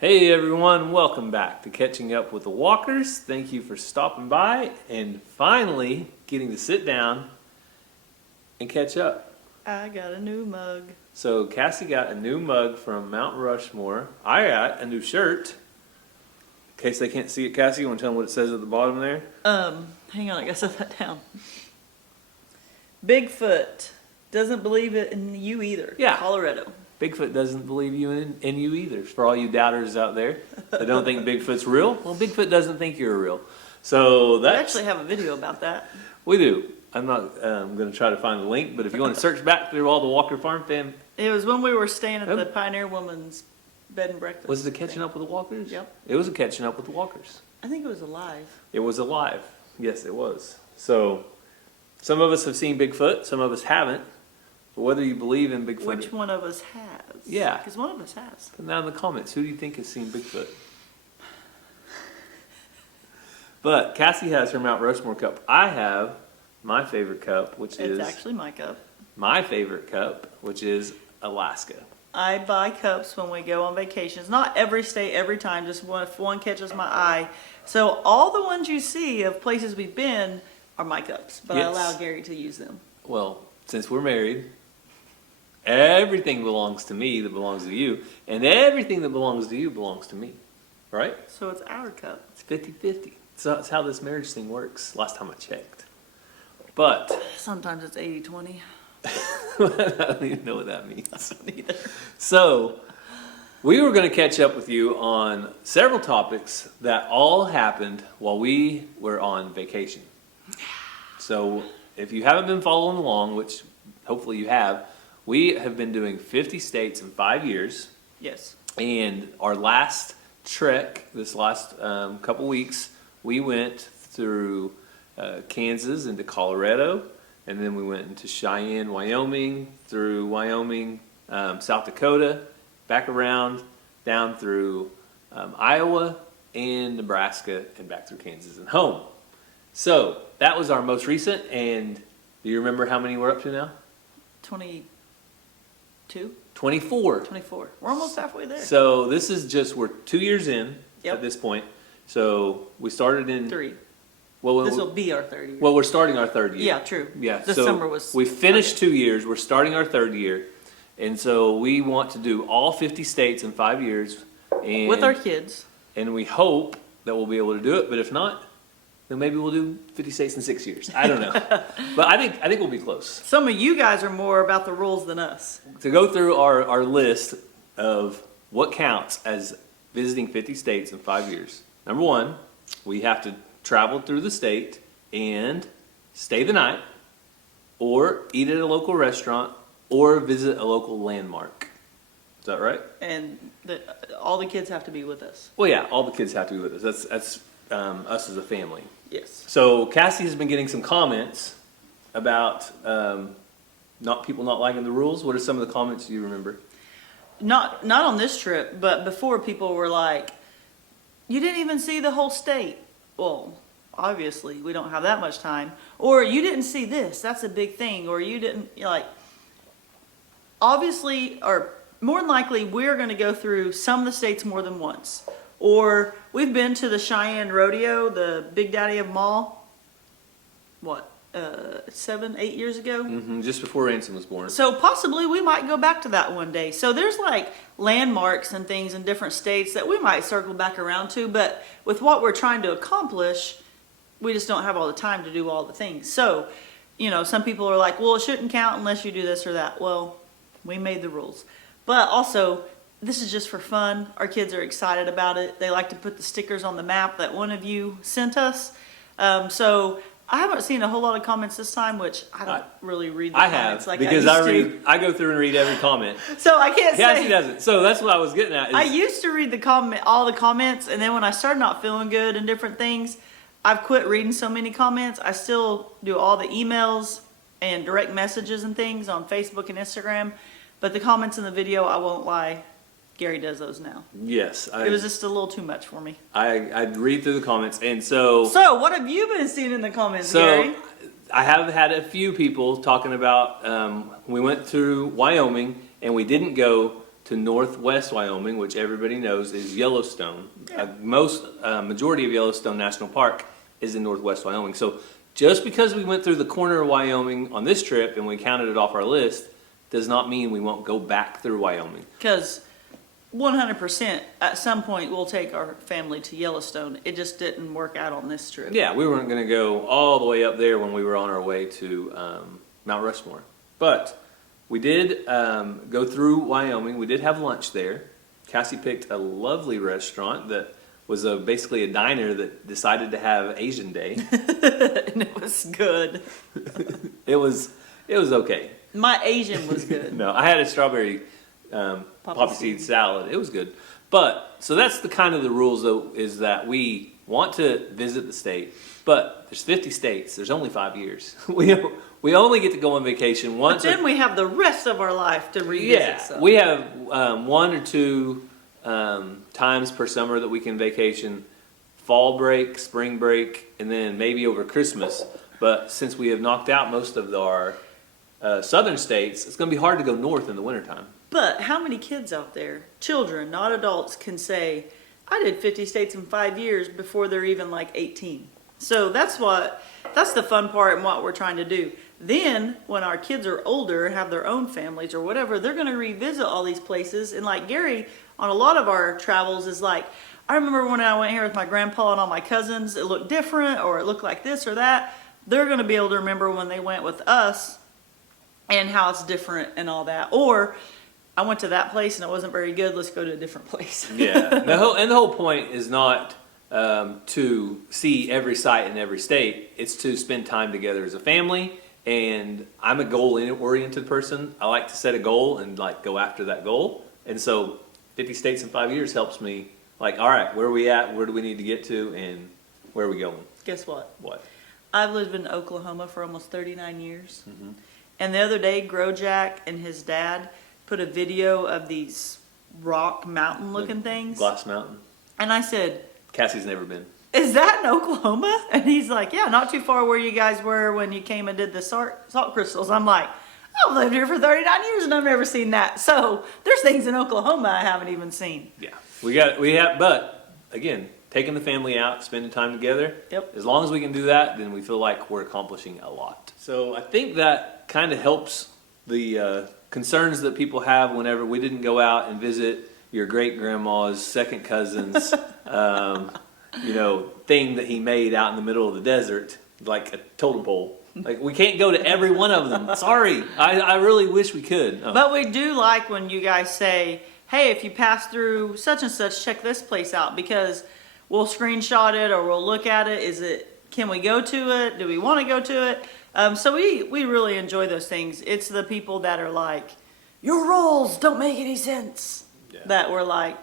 Hey everyone, welcome back to Catching Up with the Walkers. Thank you for stopping by and finally getting to sit down and catch up. I got a new mug. So Cassie got a new mug from Mount Rushmore. I got a new shirt. In case they can't see it, Cassie, you want to tell them what it says at the bottom there? Hang on, I gotta set that down. Bigfoot doesn't believe it in you either. Yeah. Colorado. Bigfoot doesn't believe you in you either. For all you doubters out there that don't think Bigfoot's real, well, Bigfoot doesn't think you're real. So We actually have a video about that. We do. I'm not going to try to find the link, but if you want to search back through all the Walker Farm fam. It was when we were staying at the Pioneer Woman's bed and breakfast. Was it Catching Up with the Walkers? Yep. It was a Catching Up with the Walkers. I think it was alive. It was alive. Yes, it was. So some of us have seen Bigfoot, some of us haven't. But whether you believe in Bigfoot. Which one of us has? Yeah. Because one of us has. Put down in the comments, who do you think has seen Bigfoot? But Cassie has her Mount Rushmore cup. I have my favorite cup, which is... It's actually my cup. My favorite cup, which is Alaska. I buy cups when we go on vacations. Not every state, every time, just if one catches my eye. So all the ones you see of places we've been are my cups. But Yes. I allow Gary to use them. Well, since we're married, everything belongs to me that belongs to you, and everything that belongs to you belongs to me, right? So it's our cup. It's 50-50. So that's how this marriage thing works, last time I checked. But, Sometimes it's 80-20. I don't even know what that means. Neither. So, we were going to catch up with you on several topics that all happened while we were on vacation. So, if you haven't been following along, which hopefully you have, we have been doing 50 states in 5 years. Yes. And our last trek, this last couple weeks, we went through Kansas into Colorado, and then we went into Cheyenne, Wyoming, through Wyoming, South Dakota, back around, down through Iowa and Nebraska, and back through Kansas and home. So that was our most recent, and do you remember how many we're up to now? 22? 24. 24. We're almost halfway there. So this is just, we're 2 years in Yep. at this point. So we started in... 3. Well, This will be our third year. well, we're starting our third year. Yeah, true. Yeah. This so summer was... we finished 2 years. We're starting our third year. And so we want to do all 50 states in 5 years. And, With our kids. And we hope that we'll be able to do it. But if not, then maybe we'll do 50 states in 6 years. I don't know. But I think we'll be close. Some of you guys are more about the rules than us. To go through our list of what counts as visiting 50 states in 5 years. Number one, we have to travel through the state and stay the night, or eat at a local restaurant, or visit a local landmark. Is that right? And all the kids have to be with us. Well, yeah, all the kids have to be with us. That's us as a family. Yes. So Cassie has been getting some comments about people not liking the rules. What are some of the comments you remember? Not on this trip, but before, people were like, you didn't even see the whole state. Well, obviously, we don't have that much time. Or you didn't see this. That's a big thing. Or you didn't, obviously, or more than likely, we're going to go through some of the states more than once. Or we've been to the Cheyenne Rodeo, the Big Daddy of them all, 7, 8 years ago? Just before Ransom was born. So possibly we might go back to that one day. So there's landmarks and things in different states that we might circle back around to, but with what we're trying to accomplish, we just don't have all the time to do all the things. So, some people are like, well, it shouldn't count unless you do this or that. Well, we made the rules. But also, this is just for fun. Our kids are excited about it. They like to put the stickers on the map that one of you sent us. So I haven't seen a whole lot of comments this time, which I don't really read the comments like because I used to. I go through and read every comment. So I can't Cassie say. doesn't. So that's what I was getting at. I used to read all the comments, and then when I started not feeling good and different things, I've quit reading so many comments. I still do all the emails and direct messages and things on Facebook and Instagram, but the comments in the video, I won't lie, Gary does those now. Yes. It was just a little too much for me. I read through the comments, and so... So, what have you been seeing in the comments, Gary? I have had a few people talking about, we went through Wyoming, and we didn't go to northwest Wyoming, which everybody knows is Yellystone. Yeah. Majority of Yellystone National Park is in northwest Wyoming. So just because we went through the corner of Wyoming on this trip and we counted it off our list, does not mean we won't go back through Wyoming. Because 100% at some point we'll take our family to Yellowstone. It just didn't work out on this trip. Yeah, we weren't going to go all the way up there when we were on our way to Mount Rushmore. But we did go through Wyoming. We did have lunch there. Cassie picked a lovely restaurant that was basically a diner that decided to have Asian Day. And it was good. It was okay. My Asian was good. No, I had a strawberry poppy seed salad. It was good. But, so that's the kind of the rules, though, is that we want to visit the state, but there's 50 states. There's only 5 years. We only get to go on vacation once. But then we have the rest of our life to revisit. Yeah, stuff. we have 1 or 2 times per summer that we can vacation. Fall break, spring break, and then maybe over Christmas. But since we have knocked out most of our southern states, it's going to be hard to go north in the wintertime. But how many kids out there, children, not adults, can say, I did 50 states in 5 years before they're even like 18? So that's the fun part and what we're trying to do. Then when our kids are older and have their own families or whatever, they're going to revisit all these places. And like Gary, on a lot of our travels is like, I remember when I went here with my grandpa and all my cousins, it looked different or it looked like this or that. They're going to be able to remember when they went with us and how it's different and all that. Or I went to that place and it wasn't very good. Let's go to a different place. Yeah, the whole point is not to see every site in every state. It's to spend time together as a family. And I'm a goal-oriented person. I like to set a goal and like go after that goal. And so 50 states in 5 years helps me. Like, all right, where are we at? Where do we need to get to? And where are we going? Guess what? What? I've lived in Oklahoma for almost 39 years. Mm-hmm. And the other day, Grojack and his dad put a video of these rock mountain looking things. Glass Mountain. And I said, Cassie's never been. is that in Oklahoma? And he's like, yeah, not too far where you guys were when you came and did the salt crystals. I'm like, I've lived here for 39 years and I've never seen that. So there's things in Oklahoma I haven't even seen. Yeah. But again, taking the family out, spending time together. Yep. As long as we can do that, then we feel like we're accomplishing a lot. So I think that kind of helps the concerns that people have whenever we didn't go out and visit your great grandma's second cousin's, thing that he made out in the middle of the desert, like a totem pole. Like, we can't go to every one of them. Sorry. I really wish we could. Oh. But we do like when you guys say, hey, if you pass through such and such, check this place out, because we'll screenshot it or we'll look at it. Can we go to it? Do we want to go to it? So we really enjoy those things. It's the people that are like, your rules don't make any sense. Yeah. That we're like,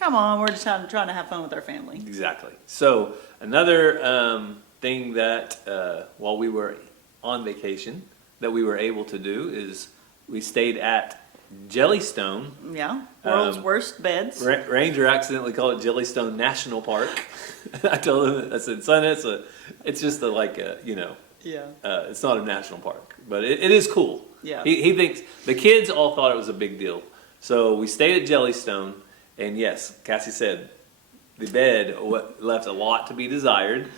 come on, we're just trying to have fun with our family. Exactly. So another thing that while we were on vacation that we were able to do is we stayed at Jellystone. Yeah, world's worst beds. Ranger accidentally called it Jellystone National Park. I told him, I said, son, it's just Yeah. It's not a national park, but it is cool. Yeah. He thinks, the kids all thought it was a big deal. So we stayed at Jellystone, and yes, Cassie said, the bed left a lot to be desired.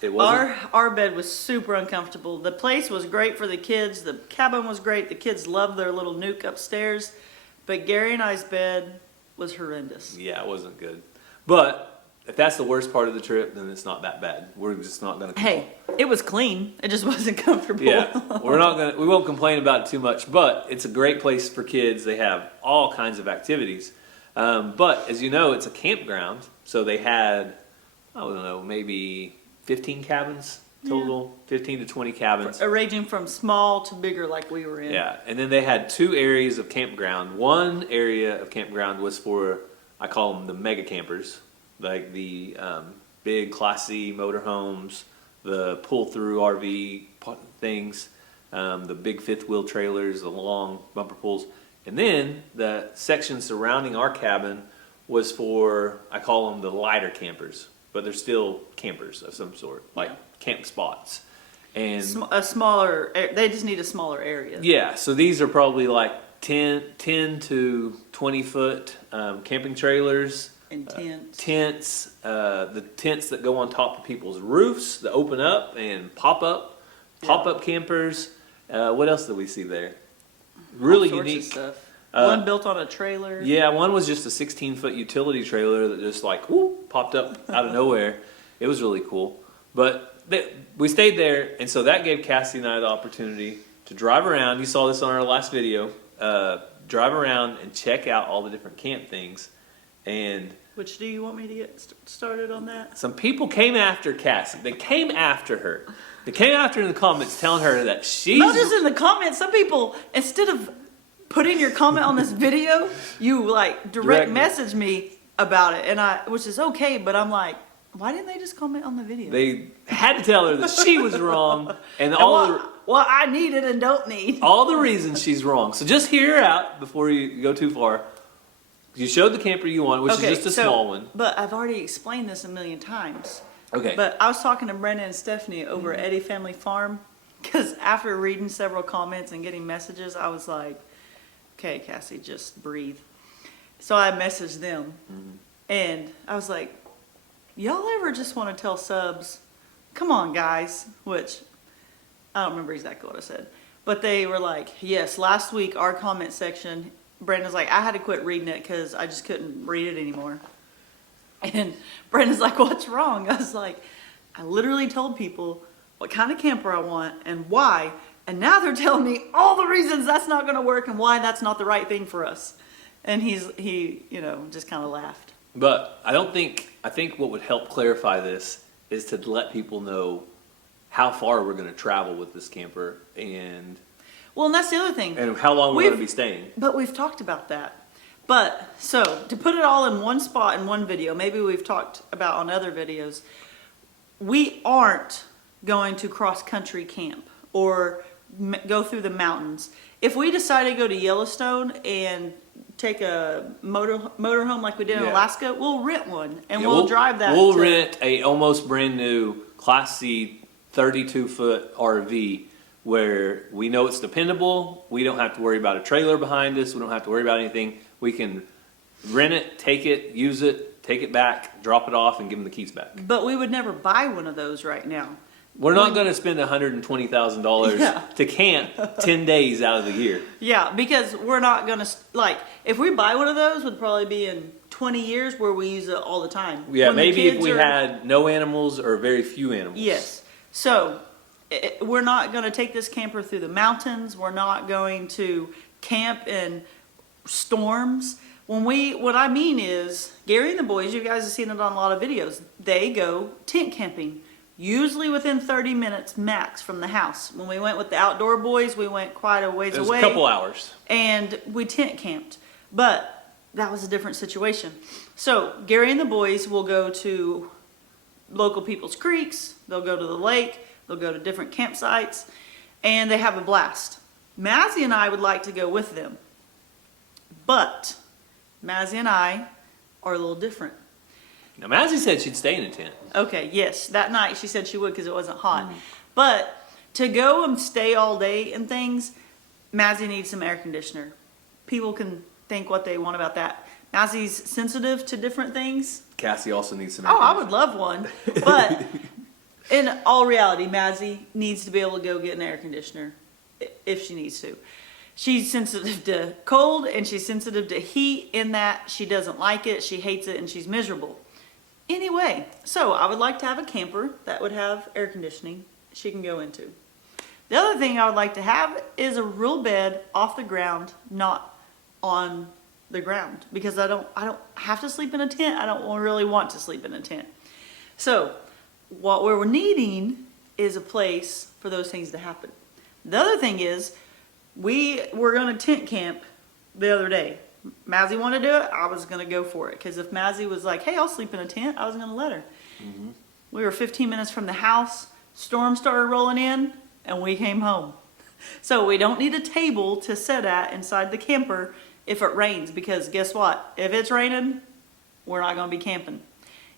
It wasn't. Our bed was super uncomfortable. The place was great for the kids. The cabin was great. The kids loved their little nuke upstairs. But Gary and I's bed was horrendous. Yeah, it wasn't good. But if that's the worst part of the trip, then it's not that bad. We're just not going to. Hey, it was clean. It just wasn't comfortable. Yeah, we won't complain about it too much. But it's a great place for kids. They have all kinds of activities. But as you know, it's a campground. So they had, I don't know, maybe 15 cabins total, 15 to 20 cabins. Ranging from small to bigger like we were in. Yeah, and then they had 2 areas of campground. One area of campground was for, I call them the mega campers, like the big Class C motorhomes, the pull-through RV things, the big fifth wheel trailers, the long bumper pulls. And then the section surrounding our cabin was for, I call them the lighter campers. But they're still campers of some sort, like camp spots. And they just need a smaller area. Yeah, so these are probably like 10 to 20 foot camping trailers. And tents. Tents, the tents that go on top of people's roofs that open up and pop up campers. What else did we see there? Really All sorts of unique stuff. One built on a trailer. Yeah, one was just a 16-foot utility trailer that just like popped up out of nowhere. It was really cool. But we stayed there, and so that gave Cassie and I the opportunity to drive around. You saw this on our last video. Drive around and check out all the different camp things. And Which do you want me to get started on that? some people came after Cassie. They came after her. They came after her in the comments telling her that she's... Not just in the comments. Some people, instead of putting your comment on this video, you like direct message me about it, which is okay, but I'm like, why didn't they just comment on the video? They had to tell her that she was wrong and what I needed and don't need. all the reasons she's wrong. So just hear her out before you go too far. You showed the camper you want, which is just a small one. But I've already explained this a million times. Okay. But I was talking to Brenda and Stephanie over at Eddie Family Farm, because after reading several comments and getting messages, I was like, okay, Cassie, just breathe. So I messaged them, and I was like, y'all ever just want to tell subs, come on, guys, which I don't remember exactly what I said. But they were like, yes, last week, our comment section, Brenda's like, I had to quit reading it because I just couldn't read it anymore. And Brenda's like, what's wrong? I was like, I literally told people what kind of camper I want and why. And now they're telling me all the reasons that's not going to work and why that's not the right thing for us. And he just kind of laughed. But I think what would help clarify this is to let people know how far we're going to travel with this camper and that's the other thing. And how long we're going to be staying. But we've talked about that. But, so, to put it all in one spot in one video, maybe we've talked about on other videos, we aren't going to cross-country camp or go through the mountains. If we decide to go to Yellystone and take a motorhome like we did in Alaska, we'll rent one and we'll drive that. We'll rent a almost brand new Class C 32-foot RV where we know it's dependable. We don't have to worry about a trailer behind us. We don't have to worry about anything. We can rent it, take it, use it, take it back, drop it off, and give them the keys back. But we would never buy one of those right now. We're not going to spend $120,000 to camp 10 days out of the year. Yeah, because we're not going to, if we buy one of those, would probably be in 20 years where we use it all the time. Yeah, maybe if we had no animals or very few animals. Yes. So, we're not going to take this camper through the mountains. We're not going to camp in storms. What I mean is, Gary and the boys, you guys have seen it on a lot of videos, they go tent camping. Usually within 30 minutes max from the house. When we went with the outdoor boys, we went quite a ways away. It was a couple hours. And we tent camped. But that was a different situation. So, Gary and the boys will go to local people's creeks. They'll go to the lake. They'll go to different campsites. And they have a blast. Mazzy and I would like to go with them. But Mazzy and I are a little different. Now, Mazzy said she'd stay in a tent. Okay, yes. That night she said she would because it wasn't hot. But to go and stay all day and things, Mazzy needs some air conditioner. People can think what they want about that. Mazzy's sensitive to different things. Cassie also needs some air I would love one. But in all reality, Mazzy needs to be able to go get an air conditioner if she needs to. She's sensitive to cold and she's sensitive to heat in that she doesn't like it, she hates it, and she's miserable. Anyway, so I would like to have a camper that would have air conditioning she can go into. The other thing I would like to have is a real bed off the ground, not on the ground, because I don't have to sleep in a tent. I don't really want to sleep in a tent. So what we're needing is a place for those things to happen. The other thing is we were going to tent camp the other day. Mazzy wanted to do it. I was going to go for it. Because if Mazzy was like, hey, I'll sleep in a tent, I was going to let her. We were 15 minutes from the house. Storm started rolling in, and we came home. So we don't need a table to sit at inside the camper if it rains. Because guess what? If it's raining, we're not going to be camping.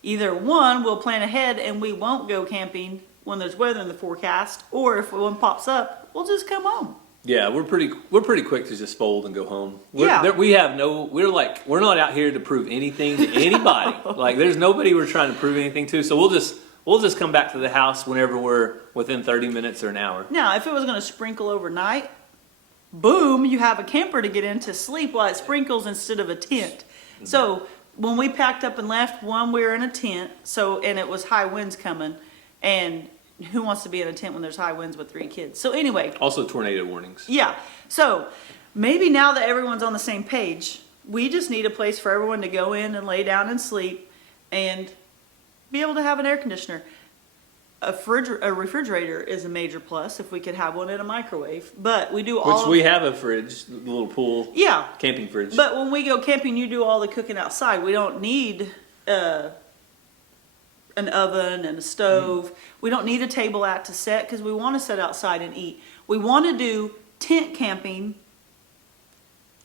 Either one, we'll plan ahead and we won't go camping when there's weather in the forecast. Or if one pops up, we'll just come home. Yeah, we're pretty quick to just fold and go home. Yeah. We're not out here to prove anything to anybody. Like there's nobody we're trying to prove anything to. So we'll just come back to the house whenever we're within 30 minutes or an hour. Now, if it was going to sprinkle overnight, boom, you have a camper to get in to sleep while it sprinkles instead of a tent. Mm-hmm. So when we packed up and left, we were in a tent. And it was high winds coming, and who wants to be in a tent when there's high winds with 3 kids? So anyway. Also tornado warnings. Yeah. So maybe now that everyone's on the same page, we just need a place for everyone to go in and lay down and sleep and be able to have an air conditioner. A refrigerator is a major plus if we could have one in a microwave. But we do all. Which we have a fridge, the little pool. Yeah. Camping fridge. But when we go camping, you do all the cooking outside. We don't need an oven and a stove. We don't need a table out to set because we want to sit outside and eat. We want to do tent camping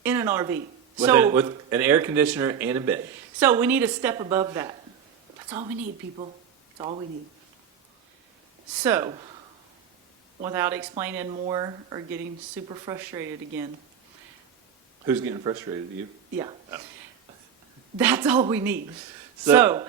in an RV. With an air conditioner and a bed. So we need a step above that. That's all we need, people. That's all we need. So, without explaining more or getting super frustrated again. Who's getting frustrated? You? Yeah. Oh. That's all we need. So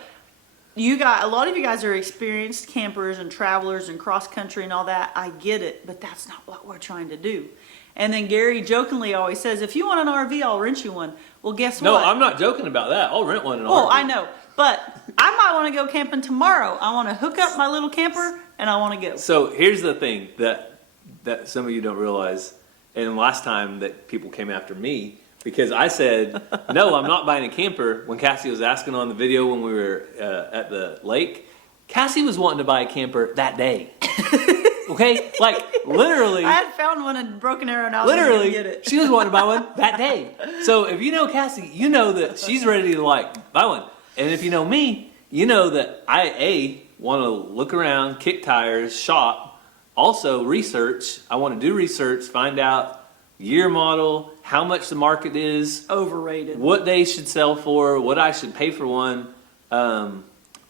a lot of you guys are experienced campers and travelers and cross country and all that. I get it, but that's not what we're trying to do. And then Gary jokingly always says, if you want an RV, I'll rent you one. Well, guess what? No, I'm not joking about that. I'll rent one in an RV. Oh, I know. But I might want to go camping tomorrow. I want to hook up my little camper and I want to go. So here's the thing that some of you don't realize. And last time that people came after me, because I said, no, I'm not buying a camper. When Cassie was asking on the video when we were at the lake, Cassie was wanting to buy a camper that day. Okay? Like, literally. I had found one in Broken Arrow and I was literally, going to get it. She was wanting to buy one that day. So if you know Cassie, you know that she's ready to buy one. And if you know me, you know that I want to look around, kick tires, shop, also research. I want to do research, find out year, model, how much the market is, overrated, what they should sell for, what I should pay for one.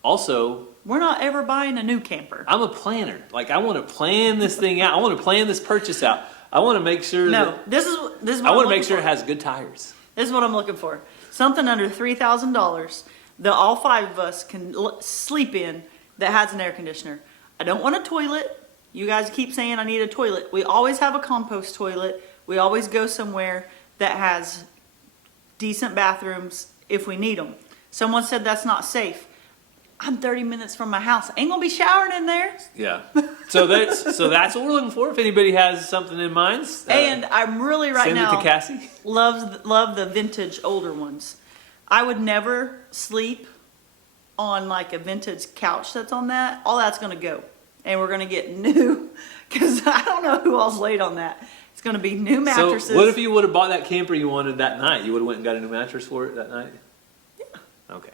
Also, we're not ever buying a new camper. I'm a planner. Like I want to plan this thing out. I want to plan this purchase out. I want to make sure. This is what I want to make sure it has good tires. This is what I'm looking for. Something under $3,000 that all 5 of us can sleep in that has an air conditioner. I don't want a toilet. You guys keep saying I need a toilet. We always have a compost toilet. We always go somewhere that has decent bathrooms if we need them. Someone said that's not safe. I'm 30 minutes from my house. I ain't gonna be showering in there. Yeah. So that's what we're looking for. If anybody has something in mind, and I'm really right now send it to Cassie. Love the vintage older ones. I would never sleep on like a vintage couch that's on that. All that's gonna go, and we're gonna get new because I don't know who else laid on that. It's gonna be new mattresses. So what if you would have bought that camper you wanted that night? You would have went and got a new mattress for it that night? Yeah. Okay.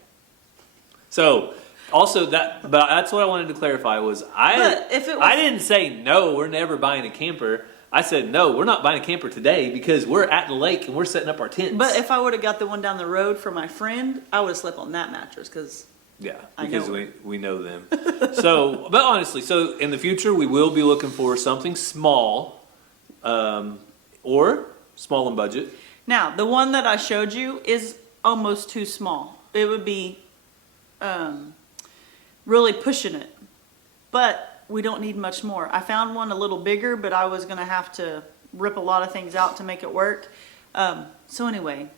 So also but that's what I wanted to clarify was I didn't say no, we're never buying a camper. I said no, we're not buying a camper today because we're at the lake and we're setting up our tents. But if I would have got the one down the road for my friend, I would have slept on that mattress because we know them. So, but honestly, so in the future we will be looking for something small, or small in budget. Now, the one that I showed you is almost too small. It would be really pushing it, but we don't need much more. I found one a little bigger, but I was going to have to rip a lot of things out to make it work. So anyway,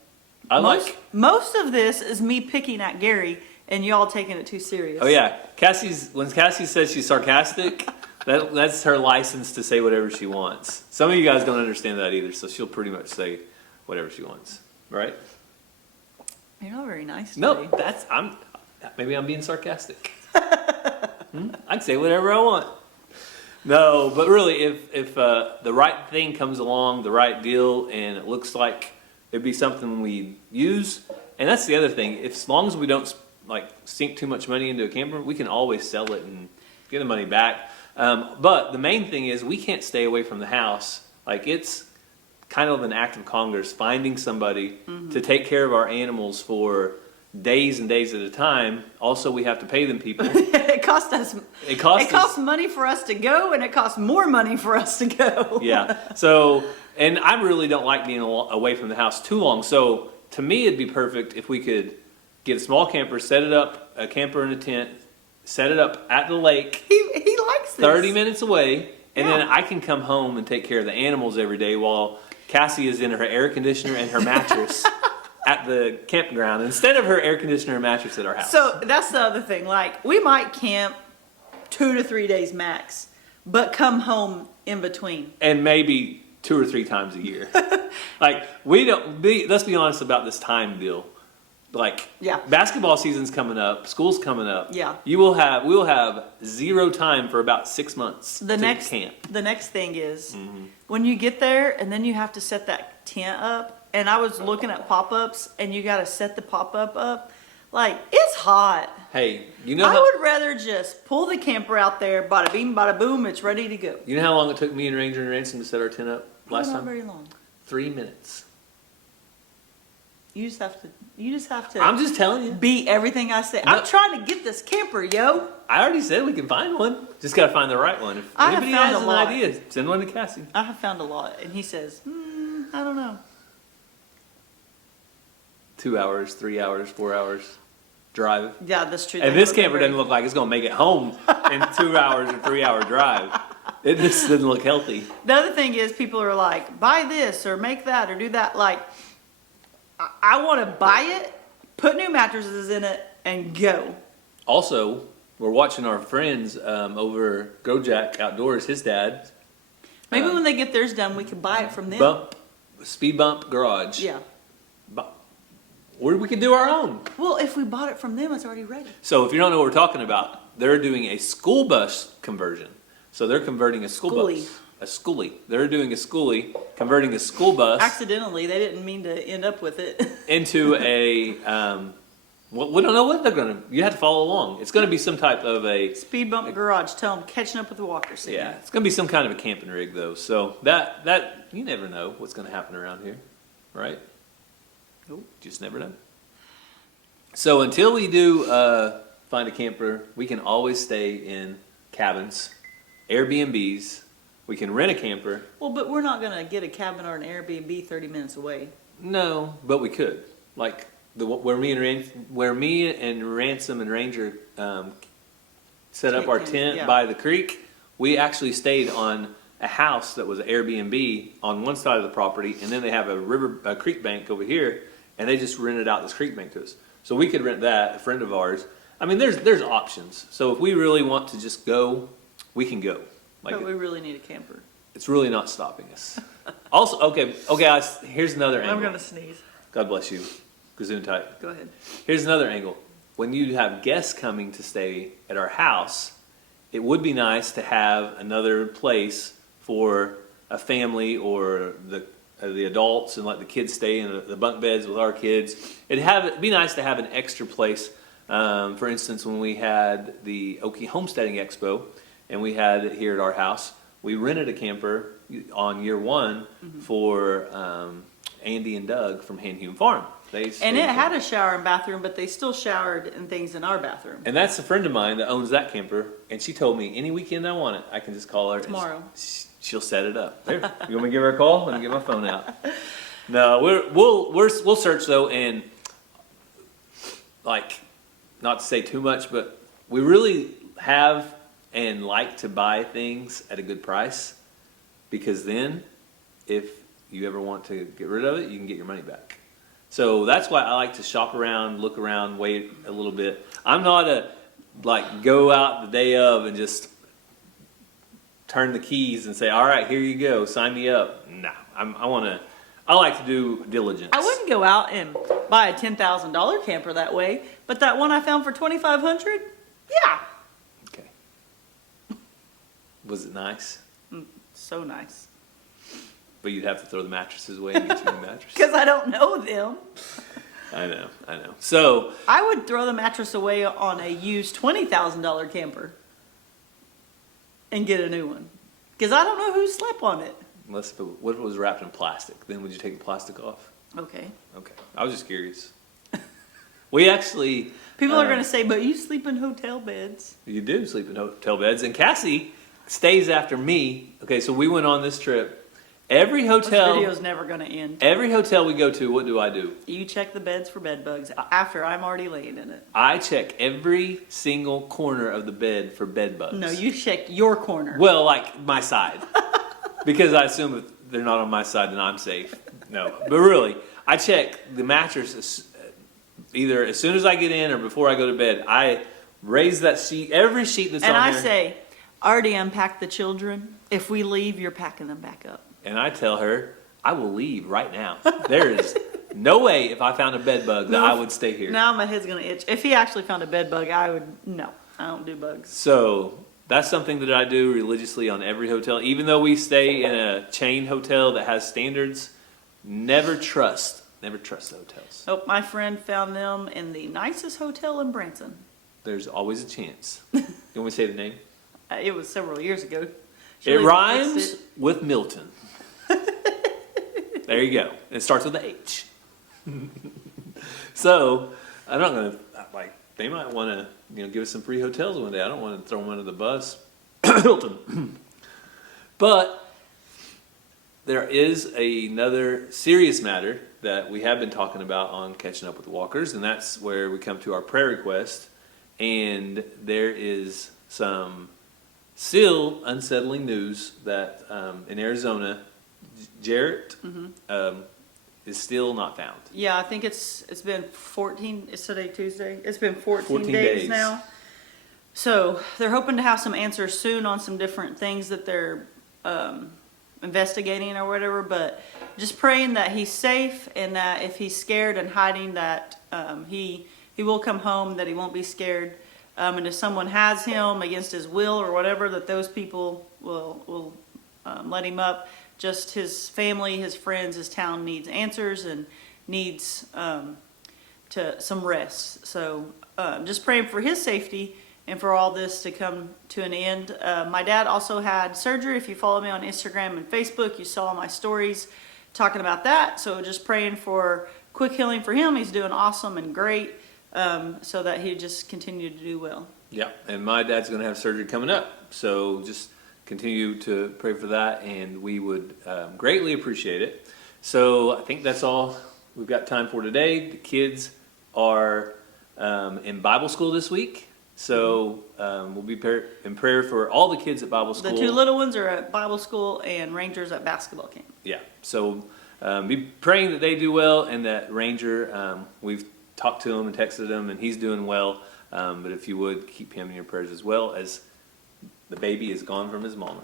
most of this is me picking at Gary and y'all taking it too serious. Oh yeah, when Cassie says she's sarcastic, that's her license to say whatever she wants. Some of you guys don't understand that either, so she'll pretty much say whatever she wants, right? You're not very nice today. No, maybe I'm being sarcastic. I can say whatever I want. No, but really, if the right thing comes along, the right deal, and it looks like it'd be something we use, and that's the other thing. As long as we don't sink too much money into a camper, we can always sell it and get the money back. But the main thing is we can't stay away from the house. It's kind of an act of Congress finding somebody to take care of our animals for days and days at a time. Also, we have to pay them people. It costs us. It costs money for us to go, and it costs more money for us to go. Yeah. So, and I really don't like being away from the house too long. So, to me, it'd be perfect if we could get a small camper, set it up, a camper in a tent, set it up at the lake. He likes this. 30 minutes away, and Yeah. then I can come home and take care of the animals every day while Cassie is in her air conditioner and her mattress at the campground instead of her air conditioner and mattress at our house. So that's the other thing. Like, we might camp 2 to 3 days max, but come home in between. And maybe 2 or 3 times a year. Like, let's be honest about this time deal. Like, Yeah. basketball season's coming up, school's coming up. Yeah. We will have 0 time for about 6 months The to next camp. The next thing is when you get there and then you have to set that tent up. And I was looking at pop-ups, and you got to set the pop-up up. Like, it's hot. Hey, you know I how, would rather just pull the camper out there, bada bing, bada boom, it's ready to go. you know how long it took me and Ranger and Ransom to set our tent up last Not time? very long. 3 minutes. You just have to I'm just telling you. beat everything I say. No. I'm trying to get this camper, yo. I already said we can find one. Just got to find the right one. If I have anybody found has a an lot. idea, send one to Cassie. I have found a lot, and he says, I don't know. 2 hours, 3 hours, 4 hours drive. Yeah, that's true. And They this look camper very- doesn't look like it's going to make it home in 2 hours or 3 hour drive. It just doesn't look healthy. The other thing is, people are like, buy this or make that or do that. Like, I want to buy it, put new mattresses in it, and go. Also, we're watching our friends over Gojack Outdoors, his dad, Maybe when they get theirs done, we can buy it from them. Speed Bump Garage. Yeah. Or we could do our own. Well, if we bought it from them, it's already ready. So if you don't know what we're talking about, they're doing a school bus conversion. So they're converting a school Schoolie. bus. A schoolie. They're doing a schoolie, converting a school bus Accidentally, they didn't mean to end up with it. into a, we don't know what they're going to, you have to follow along. It's going to be some type of a, Speed bump garage. Tell them catching up with the walkers. yeah, it's going to be some kind of a camping rig though. So that, you never know what's going to happen around here, right? Nope. Just never know. So until we do find a camper, we can always stay in cabins, Airbnbs. We can rent a camper. Well, but we're not gonna get a cabin or an Airbnb 30 minutes away. No, but we could. Like where me and Ransom and Ranger set up our tent Yeah. by the creek. We actually stayed on a house that was an Airbnb on one side of the property, and then they have a creek bank over here, and they just rented out this creek bank to us. So we could rent that. A friend of ours. I mean, there's options. So if we really want to just go, we can go. Like But we really need a camper. it's really not stopping us. Also, okay, here's another angle. I'm gonna sneeze. God bless you. Gesundheit. Go ahead. Here's another angle. When you have guests coming to stay at our house, it would be nice to have another place for a family or the adults and let the kids stay in the bunk beds with our kids. It'd be nice to have an extra place. For instance, when we had the Okie Homesteading Expo and we had it here at our house, we rented a camper on year one for Andy and Doug from Hand Hume Farm. And it had a shower and bathroom, but they still showered and things in our bathroom. And that's a friend of mine that owns that camper, and she told me any weekend I want it, I can just call her. Tomorrow. And she'll set it up. There, you want me to give her a call? Let me get my phone out. No, we'll search though, and like, not to say too much, but we really have and like to buy things at a good price, because then if you ever want to get rid of it, you can get your money back. So that's why I like to shop around, look around, wait a little bit. I'm not go out the day of and just turn the keys and say, all right, here you go, sign me up. Nah, I like to do diligence. I wouldn't go out and buy a $10,000 camper that way, but that one I found for $2,500, yeah. Okay. Was it nice? So nice. But you'd have to throw the mattresses away and get you a mattress. Because I don't know them. I know. So, I would throw the mattress away on a used $20,000 camper and get a new one. Because I don't know who slept on it. what if it was wrapped in plastic? Then would you take the plastic off? Okay. Okay. I was just curious. We actually. People are going to say, but you sleep in hotel beds. You do sleep in hotel beds. And Cassie stays after me. Okay, so we went on this trip. Every hotel. This video's never going to end. Every hotel we go to, what do? You check the beds for bed bugs after I'm already laying in it. I check every single corner of the bed for bed bugs. No, you check your corner. Well, like my side. Because I assume if they're not on my side, then I'm safe. No. But really, I check the mattress either as soon as I get in or before I go to bed. I raise that sheet, every sheet that's and on I there. say, already unpack the children. If we leave, you're packing them back up. And I tell her, I will leave right now. There is no way if I found a bed bug that I would stay here. Now my head's going to itch. If he actually found a bed bug, I don't do bugs. So that's something that I do religiously on every hotel. Even though we stay in a chain hotel that has standards, never trust the hotels. Oh, my friend found them in the nicest hotel in Branson. There's always a chance. You want me to say the name? It was several years ago. It rhymes with Milton. There you go. It starts with an H. So I'm not gonna they might want to give us some free hotels one day. I don't want to throw them under the bus. Milton. But there is another serious matter that we have been talking about on Catching Up with the Walkers, and that's where we come to our prayer request. And there is some still unsettling news that in Arizona, Jarrett is still not found. Yeah, I think it's been 14. It's today Tuesday. It's been 14 days days now. So they're hoping to have some answers soon on some different things that they're investigating or whatever. But just praying that he's safe and that if he's scared and hiding, that he will come home. That he won't be scared. And if someone has him against his will or whatever, that those people will let him up. Just his family, his friends, his town needs answers and needs to some rest. So just praying for his safety and for all this to come to an end. My dad also had surgery. If you follow me on Instagram and Facebook, you saw my stories talking about that. So just praying for quick healing for him. He's doing awesome and great. So that he just continue to do well. Yeah, and my dad's going to have surgery coming up, so just continue to pray for that, and we would greatly appreciate it. So I think that's all we've got time for today. The kids are in Bible school this week, so we'll be in prayer for all the kids at Bible school. The two little ones are at Bible school, and Ranger's at basketball camp. Yeah, so be praying that they do well, and that Ranger, we've talked to him and texted him, and he's doing well. But if you would, keep him in your prayers as well, as the baby is gone from his mama.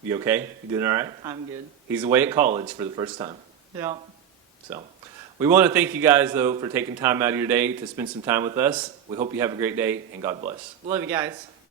You okay? You doing all right? I'm good. He's away at college for the first time. Yeah. So we want to thank you guys, though, for taking time out of your day to spend some time with us. We hope you have a great day, and God bless. Love you guys.